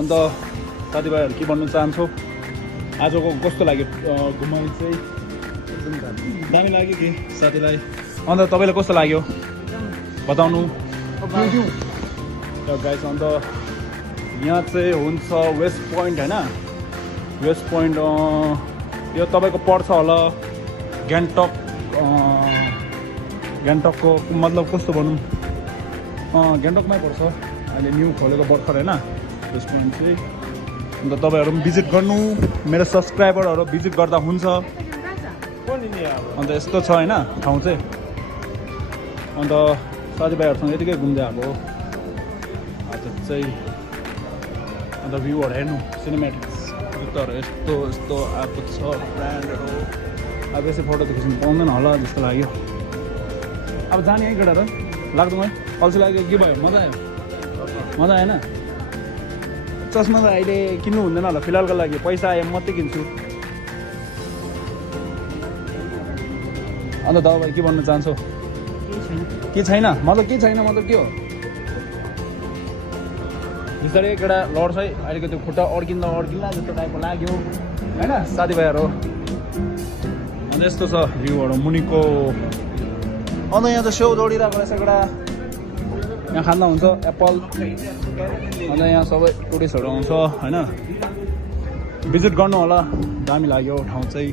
अन्त साथीभाइहरू के भन्नु चाहन्छौ आजको कस्तो लाग्यो घुमाइ चाहिँ दामी लाग्यो कि साथीलाई अन्त तपाईँलाई कस्तो लाग्यो बताउनु गाइस अन्त यहाँ चाहिँ हुन्छ वेस्ट पोइन्ट होइन वेस्ट पोइन्ट यो तपाईँको पर्छ होला गान्तोकको मतलब कस्तो भनौँ गान्तोकमै पर्छ अहिले न्यू खोलेको भर्खर होइन वेस्ट पोइन्ट चाहिँ अन्त तपाईँहरू पनि भिजिट गर्नु मेरो सब्सक्राइबरहरू भिजिट गर्दा हुन्छ अन्त यस्तो छ होइन ठाउँ चाहिँ अन्त साथीभाइहरूसँग यतिकै घुम्दै अब आज चाहिँ अन्त भ्यूहरू हेर्नु सिनेमेटिक्स जुत्ताहरू यस्तो यस्तो आएको छ ब्रान्डहरू अब यसै फोटो त खिच्नु पाउँदैन होला जस्तो लाग्यो अब जाने है केटाहरू लाग्दो है अल्छी लाग्यो के भयो मजा आयो होइन चस्मा त अहिले किन्नु हुँदैन होला फिलहालको लागि पैसा आयो मात्रै किन्छु अन्त दबाई के भन्नु चाहन्छौ के छैन मतलब के छैन मतलब के हो बिस्तारै केटा लड्छ है अहिलेको त्यो खुट्टा अड्किँदा जस्तो टाइपको लाग्यो होइन साथीभाइहरू अन्त यस्तो छ भ्यूहरू मुनिको अन्त यहाँ त सेउ दौडिरहेको रहेछ केटा यहाँ खाँदा हुन्छ एप्पल अन्त यहाँ सबै टुरिस्टहरू आउँछ होइन भिजिट गर्नु होला दामी लाग्यो ठाउँ चाहिँ